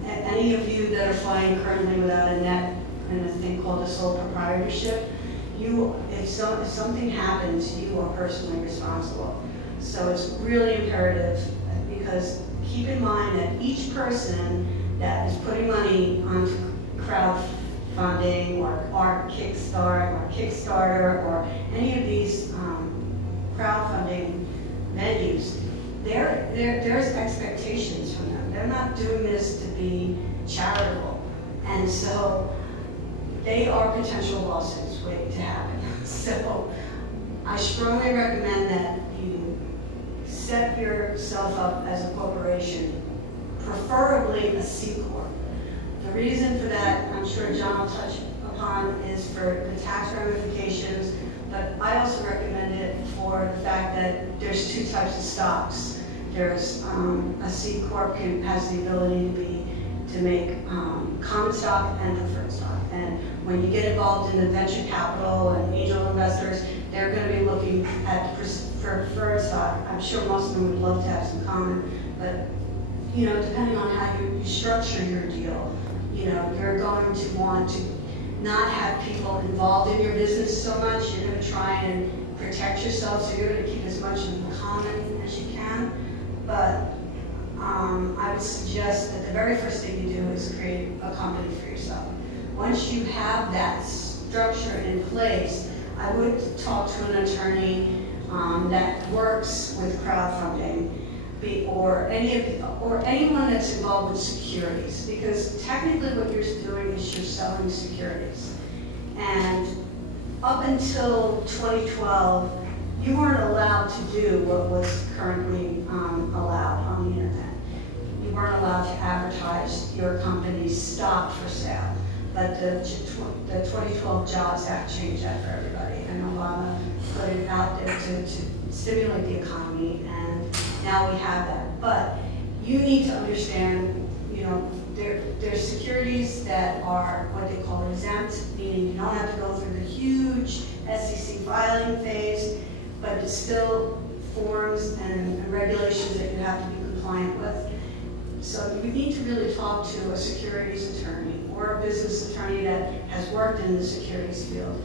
Any of you that are flying currently without a net and a thing called a sole proprietorship, if something happens, you are personally responsible. So it's really imperative, because keep in mind that each person that is putting money onto funding or Kickstarter or any of these crowdfunding venues, there's expectations from them. They're not doing this to be charitable. And so they are potential lawsuits waiting to happen. So I strongly recommend that you set yourself up as a corporation, preferably a C Corp. The reason for that, I'm sure John will touch upon, is for the tax ramifications, but I also recommend it for the fact that there's two types of stocks. There's a C Corp has the ability to make common stock and preferred stock. And when you get involved in the venture capital and angel investors, they're going to be looking at preferred stock. I'm sure most of them would love to have some common, but depending on how you structure your deal, you're going to want to not have people involved in your business so much. You're going to try and protect yourself, so you're going to keep as much in common as you can. But I would suggest that the very first thing you do is create a company for yourself. Once you have that structure in place, I would talk to an attorney that works with crowdfunding, or anyone that's involved with securities, because technically what you're doing is you're selling securities. And up until 2012, you weren't allowed to do what was currently allowed on the internet. You weren't allowed to advertise your company's stock for sale. But the 2012 Jobs Act changed that for everybody, and Obama put it out there to stimulate the economy, and now we have that. But you need to understand, there's securities that are what they call exempt, meaning you don't have to go through the huge SEC filing phase, but it's still forms and regulations that you have to be compliant with. So you need to really talk to a securities attorney or a business attorney that has worked in the securities field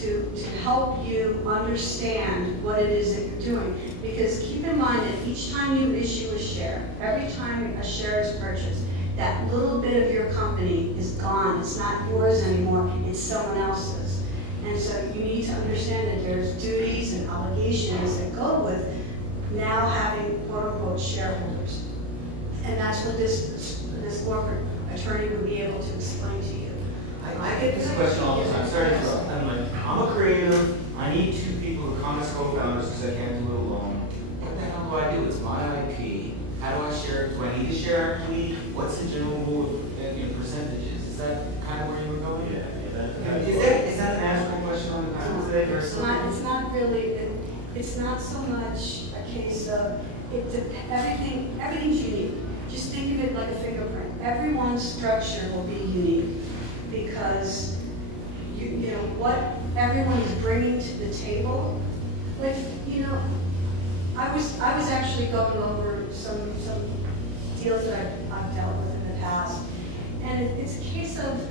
to help you understand what it is that you're doing. Because keep in mind that each time you issue a share, every time a share is purchased, that little bit of your company is gone. It's not yours anymore, it's someone else's. And so you need to understand that there's duties and obligations that go with now having quote-unquote shareholders. And that's what this corporate attorney would be able to explain to you. I get this question all the time. Sorry to interrupt. I'm like, I'm a creative. I need two people who come as co-founders because I can't do it alone. What the hell do I do? It's my IP. How do I share it? Do I need to share equity? What's the general rule in percentages? Is that kind of where you were going? Is that an actual question on the panel today? Or It's not really. It's not so much a case of everything's unique. Just think of it like a fingerprint. Everyone's structure will be unique because you know what everyone is bringing to the table. Like I was actually going over some deals that I've dealt with in the past, and it's a case of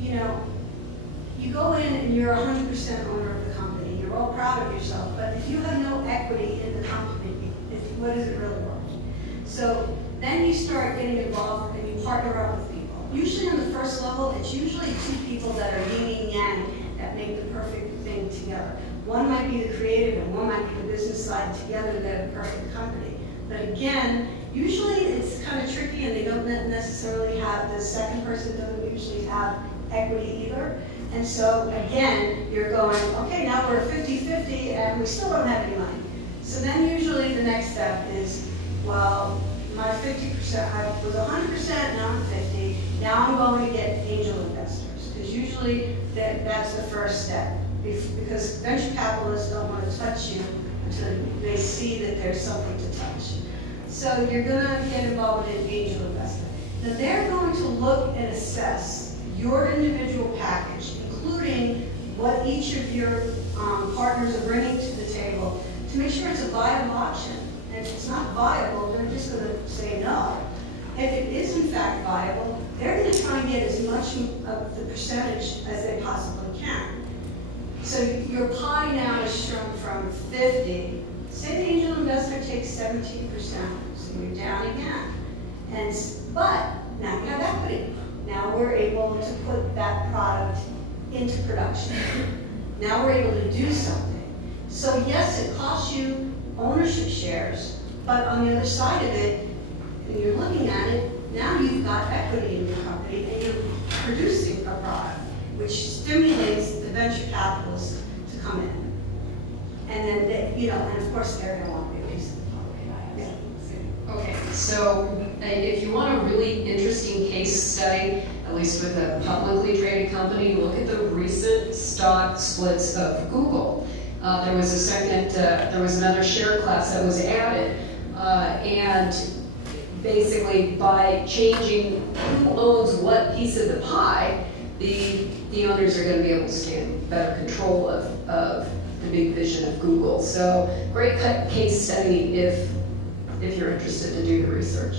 you go in and you're 100% owner of the company. You're all proud of yourself, but if you have no equity in the company, what is it really worth? So then you start getting involved and you partner up with people. Usually on the first level, it's usually two people that are yin and yang that make the perfect thing together. One might be the creative and one might be the business side together that are a perfect company. But again, usually it's kind of tricky and they don't necessarily have, the second person doesn't usually have equity either. And so again, you're going, okay, now we're 50-50 and we still don't have any money. So then usually the next step is, well, my 50%, I was 100%, now I'm 50. Now I'm going to get angel investors, because usually that's the first step. Because venture capitalists don't want to touch you until they see that there's something to touch. So you're going to get involved in angel investment. Now they're going to look and assess your individual package, including what each of your partners are bringing to the table, to make sure it's a viable option. And if it's not viable, they're just going to say no. If it is in fact viable, they're going to try and get as much of the percentage as they possibly can. So your pie now is shrunk from 50. Say the angel investor takes 17%, so you're down again. But now you have equity. Now we're able to put that product into production. Now we're able to do something. So yes, it costs you ownership shares, but on the other side of it, when you're looking at it, now you've got equity in your company and you're producing a product, which stimulates the venture capitalists to come in. And then, and of course, they're gonna want to be a piece of the pie. Yeah. Okay, so if you want a really interesting case study, at least with a publicly traded company, look at the recent stock splits of Google. There was another share class that was added, and basically by changing who owns what piece of the pie, the owners are going to be able to stand better control of the big vision of Google. So great case study if you're interested to do the research.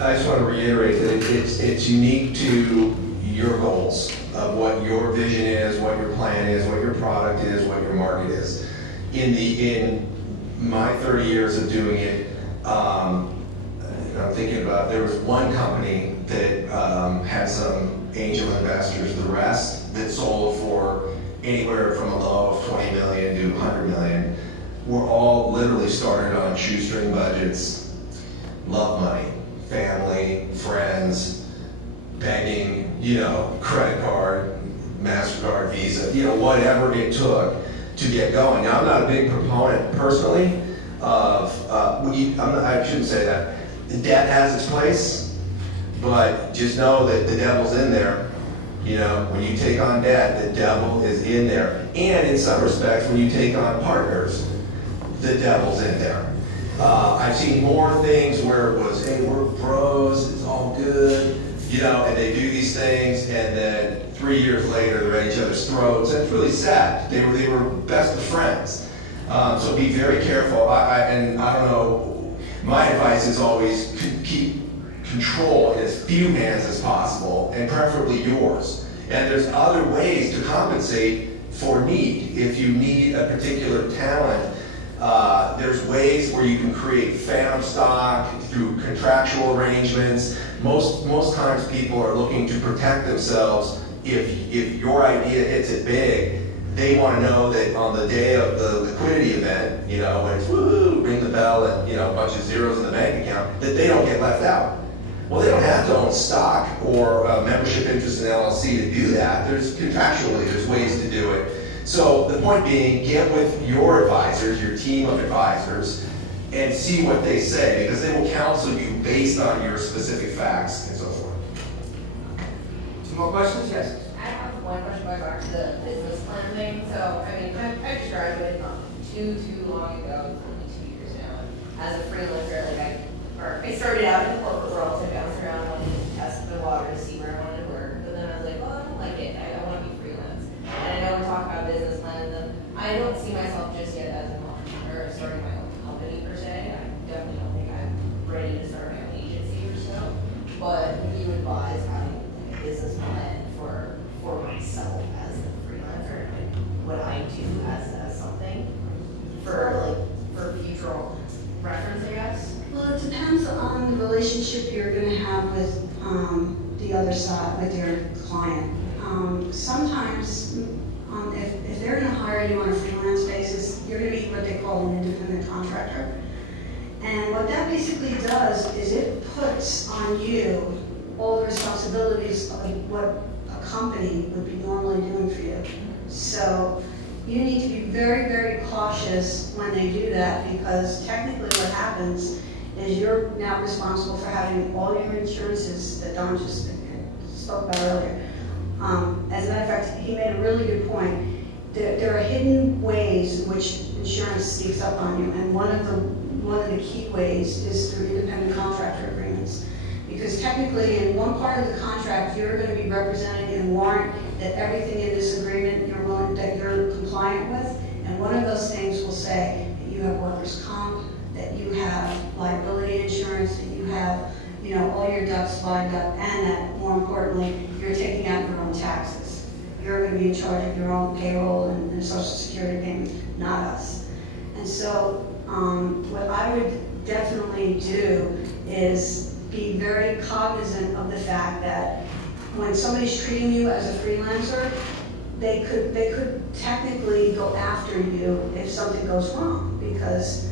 I just want to reiterate that it's unique to your goals of what your vision is, what your plan is, what your product is, what your market is. In my 30 years of doing it, I'm thinking about, there was one company that had some angel investors, the rest that sold for anywhere from a low of 20 million to 100 million, were all literally started on shoestring budgets, love money, family, friends, begging, credit card, MasterCard, Visa, whatever it took to get going. Now, I'm not a big proponent personally of, I shouldn't say that. The debt has its place, but just know that the devil's in there. When you take on debt, the devil is in there. And in some respects, when you take on partners, the devil's in there. I've seen more things where it was, hey, we're bros, it's all good, and they do these things, and then 3 years later, they're at each other's throats, and it's really sad. They were best of friends. So be very careful. I don't know, my advice is always keep control in as few hands as possible, and preferably yours. And there's other ways to compensate for need. If you need a particular talent, there's ways where you can create phantom stock through contractual arrangements. Most times people are looking to protect themselves. If your idea hits it big, they want to know that on the day of the liquidity event, when it's woo, ring the bell and a bunch of zeros in the bank account, that they don't get left out. Well, they don't have to own stock or membership interest in LLC to do that. Contractually, there's ways to do it. So the point being, get with your advisors, your team of advisors, and see what they say, because they will counsel you based on your specific facts and so forth. Two more questions? Yes. I have one question going back to the business plan thing. So, I just graduated not too long ago, only 2 years now. As a freelancer, I started out in the corporate world, so I bounced around, wanted to test the water to see where I wanted to work. But then I was like, well, I don't like it. I want to be freelance. And I know we're talking about business plans, and I don't see myself just yet as an entrepreneur starting my own company per se. I definitely don't think I'm ready to start my own agency or so. But would you advise having a business plan for myself as a freelancer? And what I do as something for future reference, I guess? Well, it depends on the relationship you're going to have with the other side, with your client. Sometimes, if they're going to hire you on a freelance basis, you're going to be what they call an independent contractor. And what that basically does is it puts on you all the responsibilities of what a company would be normally doing for you. So you need to be very, very cautious when they do that, because technically what happens is you're now responsible for having all your insurances that Don just spoke about earlier. As a matter of fact, he made a really good point. There are hidden ways in which insurance sneaks up on you, and one of the key ways is through independent contractor agreements. Because technically, in one part of the contract, you're going to be representing and warrant that everything in this agreement that you're compliant with, and one of those things will say that you have workers' comp, that you have liability insurance, that you have, all your ducks lined up, and that, more importantly, you're taking out your own taxes. You're going to be in charge of your own payroll and Social Security payments, not us. And so, what I would definitely do is be very cognizant of the fact that when somebody's treating you as a freelancer, they could technically go after you if something goes wrong, because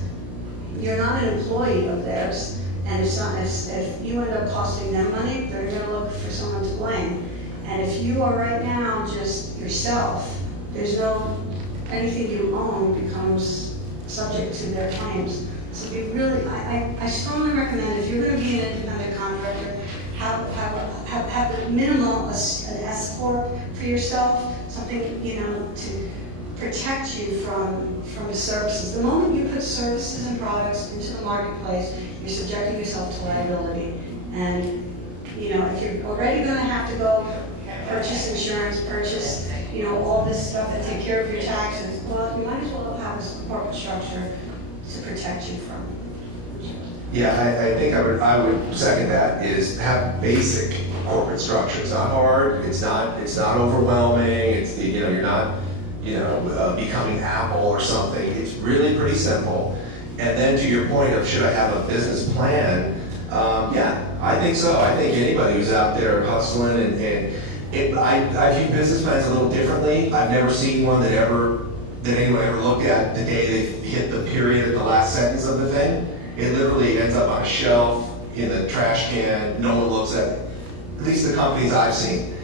you're not an employee of theirs, and if you end up costing them money, they're gonna look for someone to blame. And if you are right now just yourself, there's no, anything you own becomes subject to their claims. So we really, I strongly recommend, if you're gonna be an independent contractor, have at minimum an S corp for yourself, something, you know, to protect you from the services. The moment you put services and products into the marketplace, you're subjecting yourself to liability. And, you know, if you're already gonna have to go purchase insurance, purchase, you know, all this stuff that take care of your taxes, well, you might as well have a corporate structure to protect you from. Yeah, I think I would second that, is have basic corporate structure. It's not hard, it's not overwhelming, it's, you know, you're not, you know, becoming Apple or something. It's really pretty simple. And then to your point of should I have a business plan, yeah, I think so. I think anybody who's out there hustling I view business plans a little differently. I've never seen one that anyone ever looked at the day they hit the period at the last sentence of the thing. It literally ends up on a shelf, in the trash can, no one looks at it, at least the companies I've seen.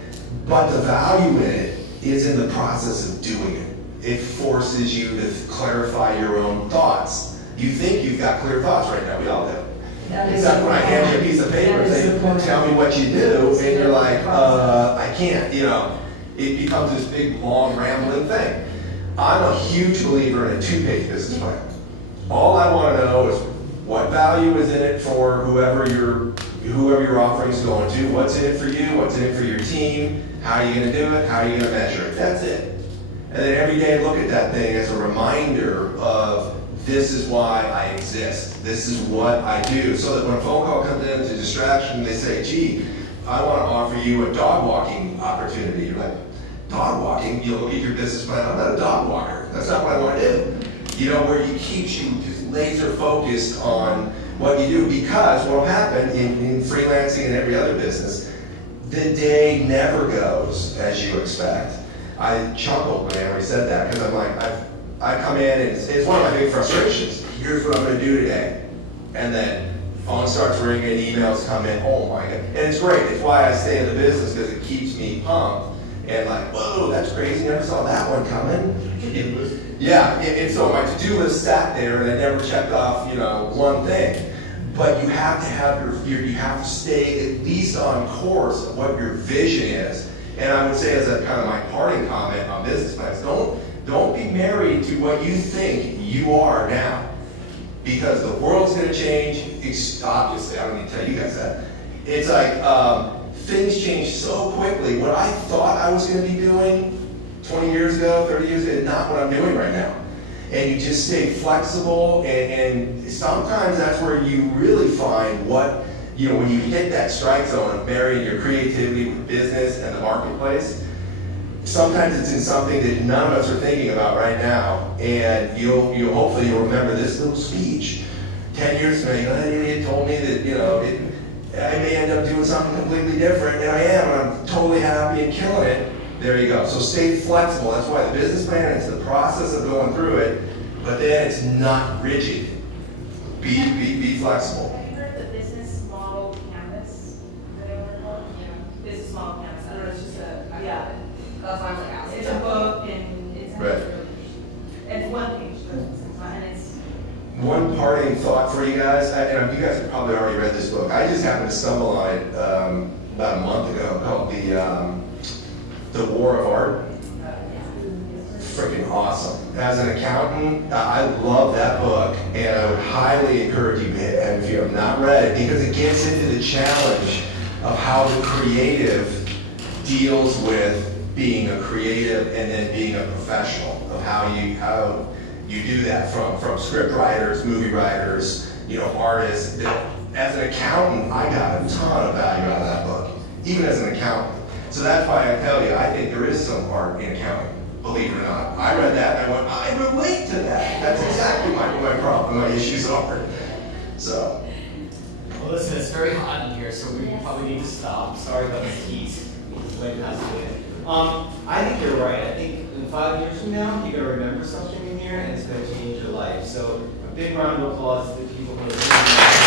But the value in it is in the process of doing it. It forces you to clarify your own thoughts. You think you've got clear thoughts right now, we all do. Except when I hand you a piece of paper and say, tell me what you do, and you're like, I can't, you know. It becomes this big, long, rambling thing. I'm a huge believer in a 2-page business plan. All I want to know is what value is in it for whoever your offering's going to, what's in it for you, what's in it for your team, how are you going to do it, how are you going to measure it, that's it. And then every day look at that thing as a reminder of this is why I exist, this is what I do, so that when a phone call comes in, it's a distraction, they say, gee, I want to offer you a dog walking opportunity. You're like, dog walking? You look at your business plan, I'm not a dog walker, that's not what I want to do. You know, where it keeps you just laser focused on what you do, because what will happen in freelancing and every other business, the day never goes as you expect. I chuckled when Amory said that, because I'm like, I come in and it's one of my big frustrations. Here's what I'm going to do today. And then phone starts ringing, emails come in, oh my God. And it's great, it's why I stay in the business, because it keeps me pumped. And like, whoa, that's crazy, never saw that one coming. Yeah, and so my to-do list sat there and I never checked off, you know, one thing. But you have to have you have to stay at least on course of what your vision is. And I would say as a kind of my parting comment on business plans, don't be married to what you think you are now. Because the world's gonna change, obviously, I don't need to tell you guys that. It's like, things change so quickly. What I thought I was gonna be doing 20 years ago, 30 years ago, is not what I'm doing right now. And you just stay flexible, and sometimes that's where you really find what, you know, when you hit that strike zone of marrying your creativity with business and the marketplace, sometimes it's in something that none of us are thinking about right now, and you'll hopefully you'll remember this little speech 10 years from now. You know, that idiot told me that, you know, I may end up doing something completely different, and I am, and I'm totally happy and killing it. There you go. So stay flexible. That's why the business plan is the process of going through it, but then it's not rigid. Be flexible. Have you heard the business model canvas? That I learned about? Yeah. Business model canvas. I don't know, it's just yeah. That's why I'm like, it's a book and it's Right. really, it's one page, and it's. One parting thought for you guys, and you guys have probably already read this book. I just happened to stumble on it about a month ago, called The War of Art. Freaking awesome. As an accountant, I love that book, and I would highly encourage you, and if you have not read it, because it gets into the challenge of how the creative deals with being a creative and then being a professional, of how you do that from script writers, movie writers, you know, artists. As an accountant, I got a ton of value out of that book, even as an accountant. So that's why I tell you, I think there is some art in accounting, believe it or not. I read that and I went, I relate to that. That's exactly my problem, my issues are. So. Well, listen, it's very hot in here, so we probably need to stop. Sorry about the heat. It's way past it. I think you're right. I think in 5 years from now, you're gonna remember something in here, and it's gonna change your life. So a big round of applause to the people who are doing that.